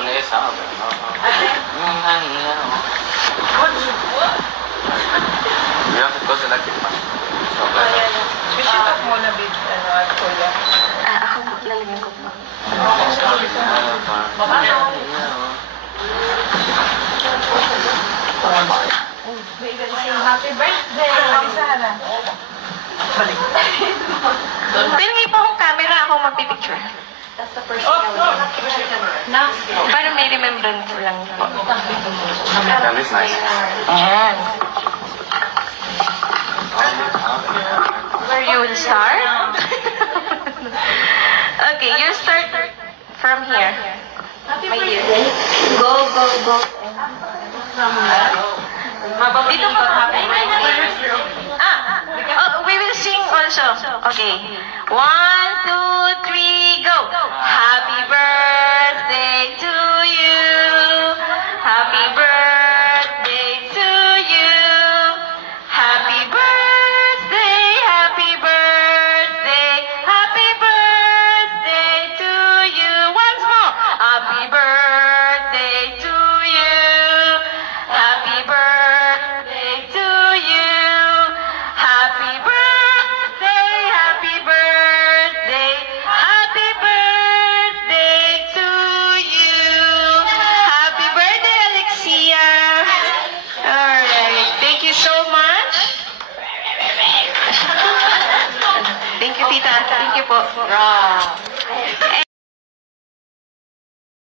내 사업을 Beyonce ko sila kita. Susunod mo na big, kuya. Ako po, lalagyan ko po. Happy birthday! Sana. Balik. Pero ngayon po akong camera, ako magpipicture. That's the first thing. Para may remembrance lang po. That is nice. Ayan. Where you will start? Okay, you start from here. My dear. Go, go, go. Dito po. We will sing also. Okay. 1, 2, 3, go. Happy birthday to you. Happy birthday to you. Happy birthday, happy birthday, happy birthday to you. Once more. Happy birthday to you. Happy birthday to you. Happy birthday, happy birthday, happy birthday to you. Happy birthday, Alexia. Alright, thank you so much. Thank you, Tita. Thank you po.